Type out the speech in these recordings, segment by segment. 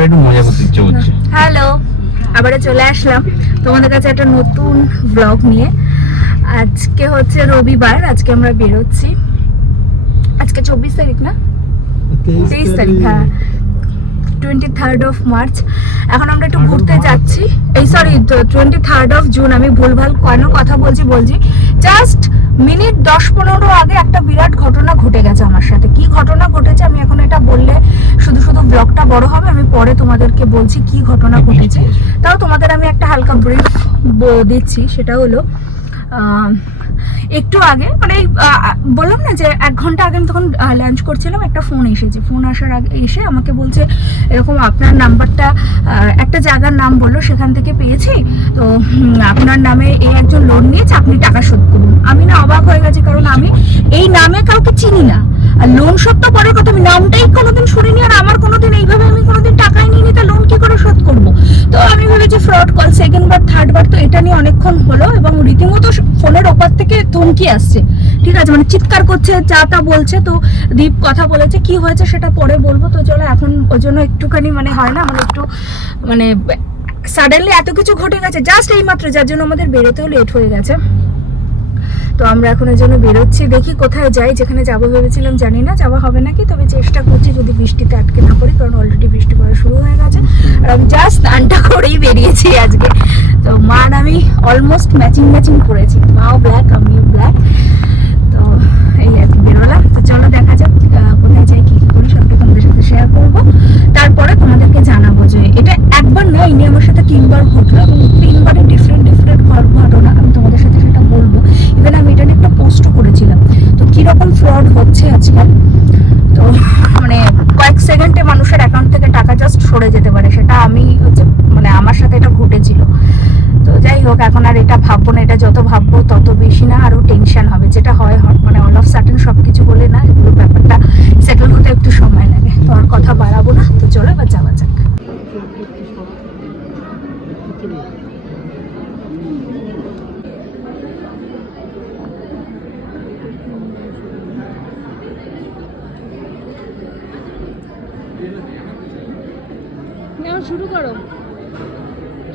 করে একটু মজা করতে ইচ্ছে করছে। হ্যালো, আবারও চলে আসলাম তোমাদের কাছে একটা নতুন ব্লগ নিয়ে। আজকে হচ্ছে রবিবার, আজকে আমরা বেরোচ্ছি। আজকে 24 তারিখ না, 23 তারিখ, হ্যাঁ 23rd of March। এখন আমরা একটু ঘুরতে যাচ্ছি। এই সরি 23rd of June, আমি ভুলভাল কেন কথা বলছি জাস্ট মিনিট 10-15 আগে একটা বিরাট ঘটনা ঘটে গেছে আমার সাথে। কি ঘটনা ঘটেছে আমি এখন এটা বললে শুধু ব্লগটা বড় হবে, আমি পরে তোমাদেরকে বলছি কি ঘটনা ঘটেছে। তাও তোমাদের আমি একটা হালকা ব্রিফ দিচ্ছি। সেটা হলো একটু আগে, মানে বললাম না যে 1 ঘন্টা আগে আমি তখন লাঞ্চ করছিলাম, একটা ফোন এসেছে। ফোন আসার আগে এসে আমাকে বলছে এরকম আপনার নাম্বারটা একটা জায়গার নাম বললো, সেখান থেকে পেয়েছি, তো আপনার নামে এই একজন লোন নিয়েছে, আপনি টাকা শোধ করুন। আমি না অবাক হয়ে গেছি, কারণ আমি এই নামে কাউকে চিনি না। আর লোন শোধ তো পরের কথা, আমি নামটাই কোনোদিন শুনিনি, আর আমার কোনোদিন এইভাবে আমি কোনোদিন টাকাই নিইনি, তা লোন কি করে শোধ করবো? তো আমি ভেবেছি ফ্রড কল। সেকেন্ড বার থার্ড বার তো এটা নিয়ে অনেকক্ষণ হলো, এবং রীতিমতো ফোনের ওপর থেকে ধমকি আসছে, ঠিক আছে, মানে চিৎকার করছে, যা তা বলছে। তো দীপ কথা বলেছে, কি হয়েছে সেটা পরে বলবো। তো চলো, এখন ওই জন্য একটুখানি মানে হয় না, মানে একটু মানে সাডেনলি এত কিছু ঘটে গেছে জাস্ট এই মাত্র, যার জন্য আমাদের বেরোতেও লেট হয়ে গেছে। তো আমরা এখন এর জন্য বেরোচ্ছি, দেখি কোথায় যাই। যেখানে যাবো ভেবেছিলাম, জানি না যাওয়া হবে নাকি, তবে চেষ্টা করছি যদি বৃষ্টিতে আটকে না পড়ি, কারণ অলরেডি বৃষ্টি পড়া শুরু হয়ে গেছে। আর আমি জাস্ট স্নানটা করেই বেরিয়েছি আজকে। তো মা আর আমি অলমোস্ট ম্যাচিং করেছি, মাও ব্ল্যাক আমিও ব্ল্যাক। তো এই আর কি বেরোলাম। তো চলো দেখা যাক কোথায় যাই, কি করি, সবটা তোমাদের সাথে শেয়ার করবো। তারপরে তোমাদেরকে জানাবো যে এটা একবার না, ইনি আমার সাথে 3বার ঘটলো, এবং 3বারে ডিফারেন্ট ঘটনা আমি তোমাদের সাথে সেটা বলবো। ইভেন আমি এটা নিয়ে একটা পোস্টও করেছিলাম। তো কিরকম ফ্রড হচ্ছে আজকাল, তো মানে কয়েক সেকেন্ডে মানুষের অ্যাকাউন্ট থেকে টাকা জাস্ট সরে যেতে পারে, সেটা আমি হচ্ছে মানে আমার সাথে এটা ঘটেছিল। তো যাই হোক, এখন আর এটা ভাববো না, এটা যত ভাববো তত বেশি না আরো টেনশন হবে। যেটা হয় মানে অল অফ সাডেন সবকিছু বলে না, এগুলো ব্যাপারটা সেটেল হতে একটু সময় লাগে। তো আর কথা বাড়াবো না, তো চলো এবার যাওয়া যাক।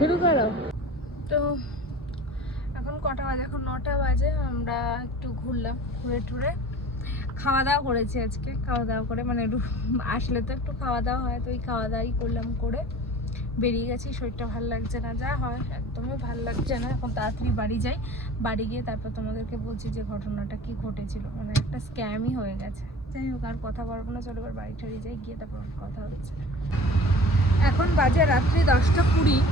শুরু করো। তো এখন কটা বাজে? এখন 9টা বাজে। আমরা একটু ঘুরলাম, ঘুরে টুরে খাওয়া দাওয়া করেছি আজকে। খাওয়া দাওয়া করে মানে একটু আসলে তো একটু খাওয়া দাওয়া হয়, তো ওই খাওয়া দাওয়াই করলাম, করে বেরিয়ে গেছি। শরীরটা ভালো লাগছে না, যা হয় একদমই ভালো লাগছে না। এখন তাড়াতাড়ি বাড়ি যাই, বাড়ি গিয়ে তারপর তোমাদেরকে বলছি যে ঘটনাটা কি ঘটেছিল। মানে একটা স্ক্যামই হয়ে গেছে। যাই হোক, আর কথা বলবো না, চলো এবার বাড়ি ঠাড়ি যাই, গিয়ে তারপর কথা হচ্ছে। এখন বাজে রাত্রি 10টা 20।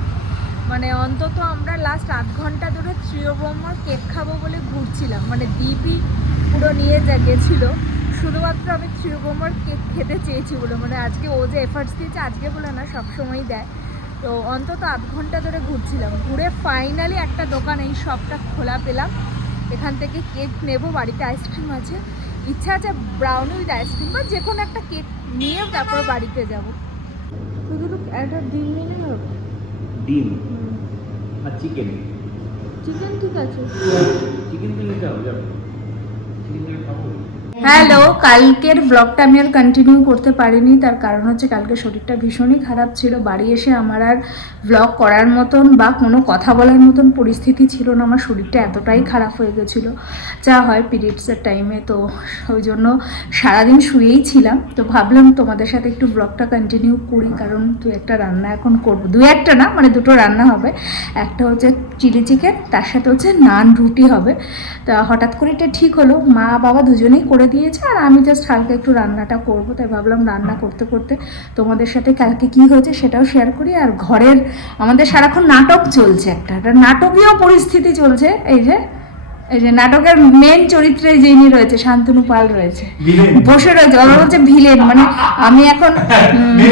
মানে অন্তত আমরা লাস্ট 8 ঘন্টা ধরে ত্রিয়বর্মার কেক খাবো বলে ঘুরছিলাম। মানে দীপই পুরো নিয়ে গেছিলো, শুধুমাত্র আমি ত্রিয়বর্মার কেক খেতে চেয়েছি বলে। মানে আজকে ও যে এফার্টস দিয়েছে, আজকে বলে না, সবসময়ই দেয়। তো অন্তত 8 ঘন্টা ধরে ঘুরছিলাম, ঘুরে ফাইনালি একটা দোকান এই শপটা খোলা পেলাম। এখান থেকে কেক নেবো, বাড়িতে আইসক্রিম আছে, ইচ্ছা আছে ব্রাউনি উইথ আইসক্রিম বা যে কোনো একটা কেক নিয়ে তারপর বাড়িতে যাবো। শুধু একটা ডিম নিলে হবে? ডিম আর চিকেন ঠিক আছে, চিকেন তো নিতে হবে, যাবে চিকেন খাবো। হ্যালো, কালকের ব্লগটা আমি আর কন্টিনিউ করতে পারিনি। তার কারণ হচ্ছে কালকে শরীরটা ভীষণই খারাপ ছিল। বাড়ি এসে আমার আর ব্লগ করার মতন বা কোনো কথা বলার মতন পরিস্থিতি ছিল না। আমার শরীরটা এতটাই খারাপ হয়ে গেছিলো, যা হয় পিরিয়ডসের টাইমে। তো ওই জন্য সারাদিন শুয়েই ছিলাম। তো ভাবলাম তোমাদের সাথে একটু ব্লগটা কন্টিনিউ করি, কারণ 2-1টা রান্না এখন করবো। 2-1টা না, মানে 2টো রান্না হবে। একটা হচ্ছে চিলি চিকেন, তার সাথে হচ্ছে নান রুটি হবে। তা হঠাৎ করে এটা ঠিক হলো, মা বাবা দুজনেই করে দিয়েছে, আর আমি জাস্ট হালকা একটু রান্নাটা করব। তাই ভাবলাম রান্না করতে করতে তোমাদের সাথে কালকে কি হয়েছে সেটাও শেয়ার করি। আর ঘরের আমাদের সারাক্ষণ নাটক চলছে, একটা নাটকীয় পরিস্থিতি চলছে। এই যে নাটকের মেন চরিত্রে যিনি রয়েছে, শান্তনু পাল রয়েছে, বসে রয়েছে। ওরা বলছে ভিলেন। মানে আমি এখন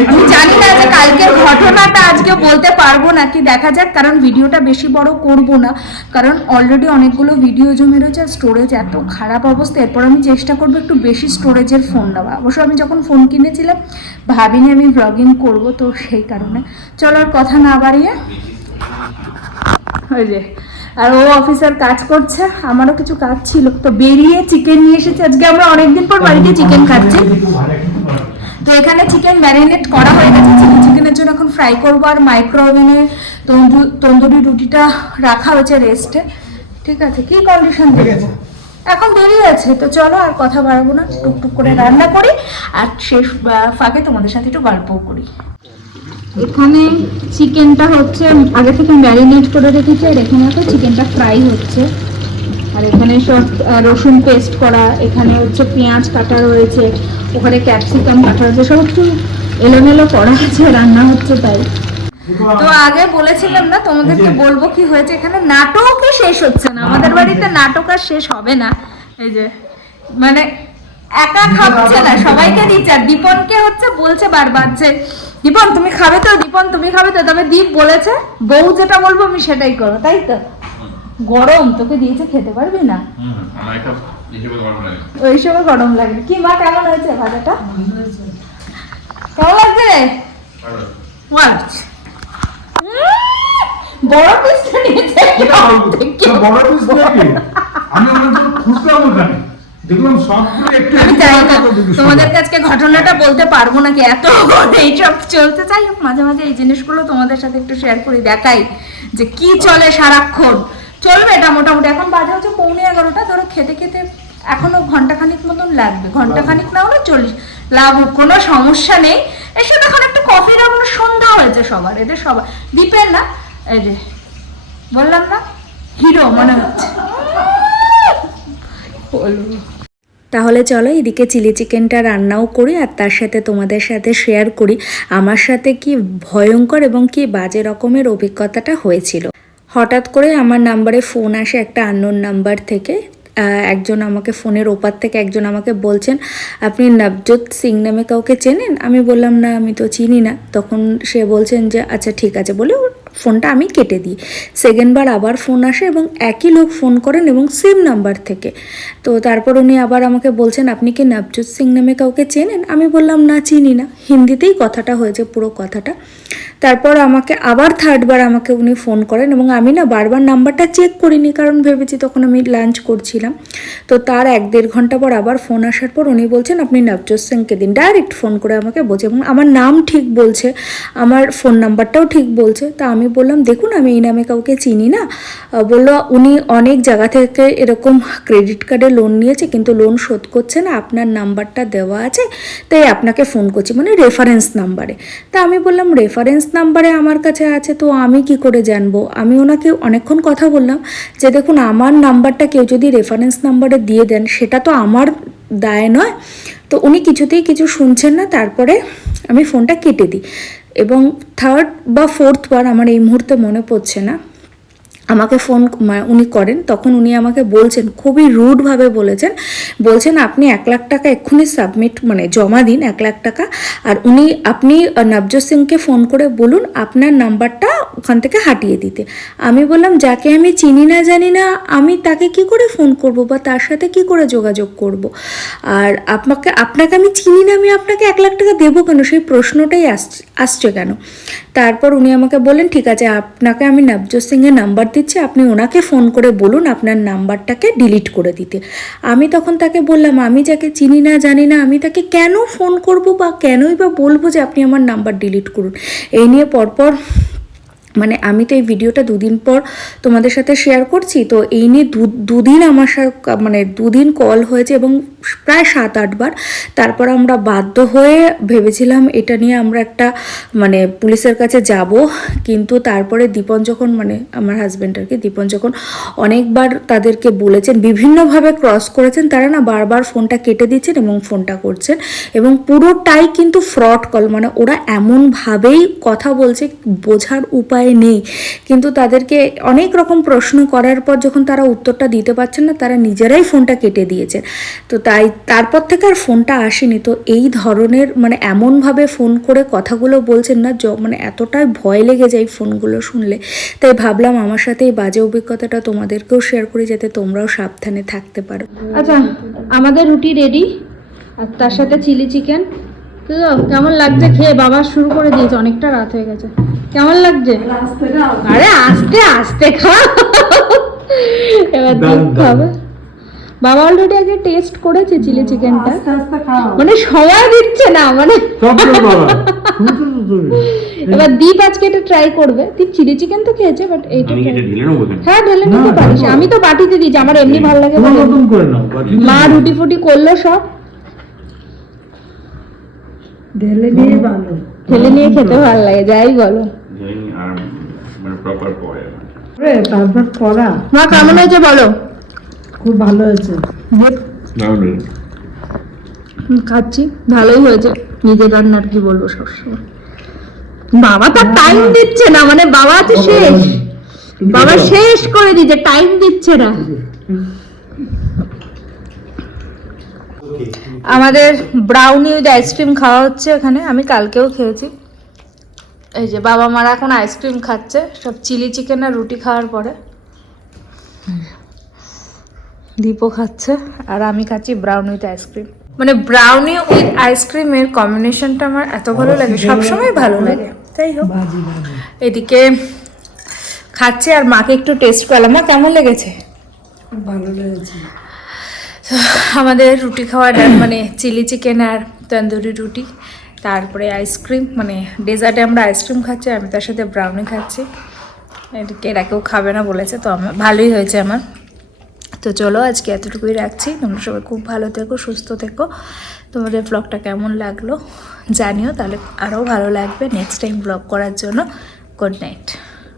আমি জানি না যে কালকের ঘটনাটা আজকে বলতে পারবো নাকি, দেখা যাক। কারণ ভিডিওটা বেশি বড় করব না, কারণ অলরেডি অনেকগুলো ভিডিও জমে রয়েছে, আর স্টোরেজ এত খারাপ অবস্থা। এরপর আমি চেষ্টা করবো একটু বেশি স্টোরেজের ফোন নেওয়া। অবশ্য আমি যখন ফোন কিনেছিলাম ভাবিনি আমি ব্লগিং করব, তো সেই কারণে চলো আর কথা না বাড়িয়ে ওই যে। আর ও অফিসার কাজ করছে, আমারও কিছু কাজ ছিল, তো বেরিয়ে চিকেন নিয়ে এসেছি। আজকে আমরা অনেকদিন পর বাড়িতে চিকেন খাচ্ছি। তো এখানে চিকেন ম্যারিনেট করা হয়ে গেছে, চিলি চিকেনের জন্য ফ্রাই করবো আর মাইক্রো ওভেনে তন্দুরি রুটিটা রাখা হয়েছে রেস্টে। ঠিক আছে, কি কন্ডিশন দেখবো, এখন দেরি আছে তো চলো আর কথা বাড়াবো না, টুকটুক করে রান্না করি আর শেষ ফাঁকে তোমাদের সাথে একটু গল্পও করি। এখানে চিকেনটা হচ্ছে আগে থেকে ম্যারিনেট করে রেখেছি আর এখানে তো চিকেনটা ফ্রাই হচ্ছে আর এখানে সব রসুন পেস্ট করা, এখানে হচ্ছে পেঁয়াজ কাটা রয়েছে, ওখানে ক্যাপসিকাম কাটা রয়েছে, সব একটু এলোমেলো করা আছে, রান্না হচ্ছে তাই। তো আগে বলেছিলাম না তোমাদেরকে বলবো কি হয়েছে, এখানে নাটকই শেষ হচ্ছে না, আমাদের বাড়িতে নাটক আর শেষ হবে না। এই যে মানে একা খাচ্ছে না, সবাইকে দিচ্ছে আর দীপনকে হচ্ছে বলছে বারবার যে দীপন তুমি খাবে তো, দীপন তুমি খাবে তো, তবে দীপ বলেছে বউ যেটা বলবো আমি সেটাই করো, তাই তো? গরম তোকে দিয়েছে খেতে পারবি না, ওই সময় গরম লাগে। কি মা কেমন হয়েছে ভাজাটা, কেমন লাগছে রে? বড় পিসটা নিয়েছে, বড় পিস নাকি? আমি খুঁজলাম ওখানে, দেখলাম সবগুলো একটু। আমি জানি না তোমাদের কাছে ঘটনাটা বলতে পারবো নাকি, এত এইসব চলতে চাই। মাঝে মাঝে এই জিনিসগুলো তোমাদের সাথে একটু শেয়ার করি, দেখাই যে কি চলে সারাক্ষণ। চলবে এটা মোটামুটি, এখন বাজে হচ্ছে 11:45, ধরো খেতে খেতে এখনো ঘন্টাখানিক মতন লাগবে, ঘন্টাখানিক না হলে 40 লাগুক, কোনো সমস্যা নেই। এসে এখন একটু কফি রাখবো, সন্ধ্যা হয়েছে সবার, এদের সবার, দীপের না, এই যে বললাম না হিরো মনে হচ্ছে। তাহলে চলো এদিকে চিলি চিকেনটা রান্নাও করি আর তার সাথে তোমাদের সাথে শেয়ার করি আমার সাথে কি ভয়ঙ্কর এবং কি বাজে রকমের অভিজ্ঞতাটা হয়েছিল। হঠাৎ করে আমার নাম্বারে ফোন আসে একটা আননোন নাম্বার থেকে। একজন আমাকে ফোনের ওপার থেকে একজন আমাকে বলছেন আপনি নবজোৎ সিং নামে কাউকে চেনেন? আমি বললাম না, আমি তো চিনি না। তখন সে বলছেন যে আচ্ছা ঠিক আছে বলে ফোনটা আমি কেটে দিই। সেকেন্ডবার আবার ফোন আসে এবং একই লোক ফোন করেন এবং সেম নাম্বার থেকে। তো তারপর উনি আবার আমাকে বলছেন আপনি কি নবজোৎ সিং নামে কাউকে চেনেন? আমি বললাম না চিনি না, হিন্দিতেই কথাটা হয়েছে পুরো কথাটা। তারপর আমাকে আবার থার্ডবার আমাকে উনি ফোন করেন এবং আমি না বারবার নাম্বারটা চেক করিনি, কারণ ভেবেছি তখন আমি লাঞ্চ করছিলাম। তো তার 1-1.5 ঘন্টা পর আবার ফোন আসার পর উনি বলছেন আপনি নবজোৎ সিংকে দিন, ডাইরেক্ট ফোন করে আমাকে বলছে এবং আমার নাম ঠিক বলছে, আমার ফোন নাম্বারটাও ঠিক বলছে। তা আমি বললাম দেখুন আমি এই নামে কাউকে চিনি না। বললো উনি অনেক জায়গা থেকে এরকম ক্রেডিট কার্ডে লোন নিয়েছে কিন্তু লোন শোধ করছে না, আপনার নাম্বারটা দেওয়া আছে তাই আপনাকে ফোন করছি, মানে রেফারেন্স নাম্বারে। তা আমি বললাম রেফারেন্স নাম্বারে আমার কাছে আছে তো আমি কি করে জানবো? আমি ওনাকে অনেকক্ষণ কথা বললাম যে দেখুন আমার নাম্বারটা কেউ যদি রেফারেন্স নাম্বারে দিয়ে দেন সেটা তো আমার দায় নয়। তো উনি কিছুতেই কিছু শুনছেন না, তারপরে আমি ফোনটা কেটে দিই এবং 3rd বা 4th বার আমার এই মুহূর্তে মনে পড়ছে না আমাকে ফোন উনি করেন। তখন উনি আমাকে বলছেন, খুবই রুডভাবে বলছেন আপনি 1 লাখ টাকা এক্ষুনি সাবমিট মানে জমা দিন 1 লাখ টাকা, আর আপনি নবজোৎ সিংকে ফোন করে বলুন আপনার নাম্বারটা ওখান থেকে হাটিয়ে দিতে। আমি বললাম যাকে আমি চিনি না জানি না আমি তাকে কি করে ফোন করব বা তার সাথে কি করে যোগাযোগ করব? আর আপনাকে আমি চিনি না, আমি আপনাকে 1 লাখ টাকা দেবো কেন? সেই প্রশ্নটাই আসছে কেন? তারপর উনি আমাকে বললেন ঠিক আছে আপনাকে আমি নবজোৎ সিংয়ের নাম্বার দিচ্ছি, আপনি ওনাকে ফোন করে বলুন আপনার নাম্বারটাকে ডিলিট করে দিতে। আমি তখন তাকে বললাম আমি যাকে চিনি না জানি না আমি তাকে কেন ফোন করব বা কেনই বা বলবো যে আপনি আমার নাম্বার ডিলিট করুন? এই নিয়ে পরপর মানে আমি তো এই ভিডিওটা 2 দিন পর তোমাদের সাথে শেয়ার করছি, তো এই নিয়ে দুদিন আমার সাথে মানে 2 দিন কল হয়েছে এবং প্রায় 7-8 বার। তারপর আমরা বাধ্য হয়ে ভেবেছিলাম এটা নিয়ে আমরা একটা মানে পুলিশের কাছে যাব, কিন্তু তারপরে দীপন যখন মানে আমার হাজব্যান্ড আর কি দীপন যখন অনেকবার তাদেরকে বলেছেন, বিভিন্নভাবে ক্রস করেছেন, তারা না বারবার ফোনটা কেটে দিচ্ছেন এবং ফোনটা করছেন এবং পুরোটাই কিন্তু ফ্রড কল, মানে ওরা এমনভাবেই কথা বলছে বোঝার উপায় নেই। কিন্তু তাদেরকে অনেক রকম প্রশ্ন করার পর যখন তারা উত্তরটা দিতে পারছেন না তারা নিজেরাই ফোনটা কেটে দিয়েছে। তো তাই তারপর থেকে আর ফোনটা আসেনি। তো এই ধরনের মানে এমনভাবে ফোন করে কথাগুলো বলছেন না মানে এতটাই ভয় লেগে যায় ফোনগুলো শুনলে। তাই ভাবলাম আমার সাথে এই বাজে অভিজ্ঞতাটা তোমাদেরকেও শেয়ার করি যাতে তোমরাও সাবধানে থাকতে পারো। আচ্ছা আমাদের রুটি রেডি আর তার সাথে চিলি চিকেন। কেমন লাগছে খেয়ে? বাবা শুরু করে দিয়েছে, অনেকটা রাত হয়ে গেছে। কেমন লাগছে? আরে আস্তে আস্তে খা, এবার খাবে। বাবা অলরেডি আগে টেস্ট করেছে চিলি চিকেনটা, মানে সবাই দিচ্ছে না মানে। সব বাবা। বাবা অলরেডি টেস্ট করেছে চিলি চিকেনটা, মানে সবাই দিচ্ছে না মানে। সুন্দর তো এবার দীপ আজকে এটা ট্রাই করবে। দীপ চিলি চিকেন তো খেয়েছে, বাট এইটা আমি কি এটা ঢেলে নেবো এখানে? হ্যাঁ ঢেলে নিতে না, পারিস। না। আমি তো বাটিতে দিয়েছি, আমার এমনি ভালো লাগে তোমার বলে। মতন করে নাও বাটিতে মা দিও। রুটি ফুটি করলো সব, ঢেলে দিয়ে ভালো। ঢেলে নিয়ে খেতে ভালো লাগে, যাই বলো। জানি আর মানে প্রপার পরে রে, তারপর করা মা কেমন হয়েছে বলো? খুব ভালো হয়েছে। দারুণ। খাচ্ছি, ভালোই হয়েছে। নিজের রান্নার কি বলবো সবসময়। বাবা তার টাইম দিচ্ছে না, মানে বাবা তো শেষ, বাবা শেষ করে দিচ্ছে, টাইম দিচ্ছে না। আমাদের ব্রাউনি উইথ আইসক্রিম খাওয়া হচ্ছে এখানে, আমি কালকেও খেয়েছি। এই যে বাবা মারা এখন আইসক্রিম খাচ্ছে, সব চিলি চিকেন আর রুটি খাওয়ার পরে। দীপও খাচ্ছে আর আমি খাচ্ছি ব্রাউনি উইথ আইসক্রিম। মানে ব্রাউনি উইথ আইসক্রিমের কম্বিনেশনটা আমার এত ভালো লাগে, সবসময় ভালো লাগে। তাই হোক, বাজি বাজি এদিকে খাচ্ছি আর মাকে একটু টেস্ট করলাম। মা কেমন লেগেছে? খুব ভালো লেগেছে। আমাদের রুটি খাওয়ার মানে চিলি চিকেন আর তন্দুরি রুটি, তারপরে আইসক্রিম, মানে ডেজার্টে আমরা আইসক্রিম খাচ্ছি, আমি তার সাথে ব্রাউনি খাচ্ছি। এদিকে এরা কেউ খাবে না বলেছে, তো আমার ভালোই হয়েছে আমার। তো চলো আজকে এতটুকুই রাখছি। তোমরা সবাই খুব ভালো থেকো, সুস্থ থেকো। তোমাদের ব্লগটা কেমন লাগলো জানিও, তাহলে আরও ভালো লাগবে নেক্সট টাইম ব্লগ করার জন্য। Good night.